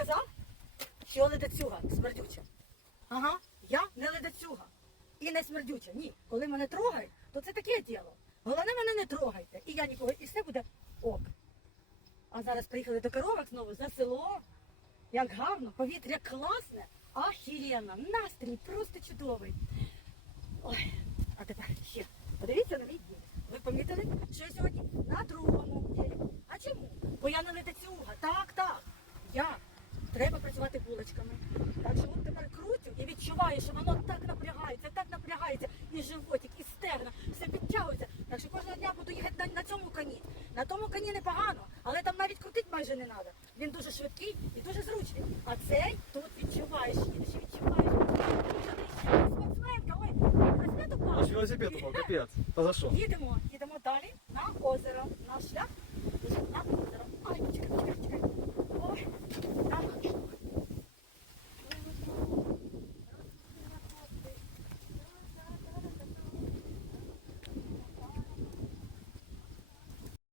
казав, що ледацюга смердюча. Ага, я не ледацюга. І не смердюча. Ні. Коли мене трогають, то це таке діло. Головне, мене не трогайте. І я нікого, і все буде ок. А зараз приїхали до коровок знову за село. Як гарно, повітря класне, ахіренно, настрій просто чудовий. Ой, а тепер ще подивіться на мій дім. Ви помітили, що я сьогодні на другому ділі. А чому? Бо я не летацюга. Так, так. Я. Треба працювати булочками. Так що от тепер крутю і відчуваю, що воно так напрягається, так напрягається, і животик, і стегна, все підтягується. Так що кожного дня буду їхати на, на цьому коні. На тому коні непогано, але там навіть крутити майже не треба. Він дуже швидкий і дуже зручний. А цей тут відчуваєш, їдеш відчуваєш. Спортсменка, ой, велосипед упав. Велосипед упав, капець. Та за що? Їдемо,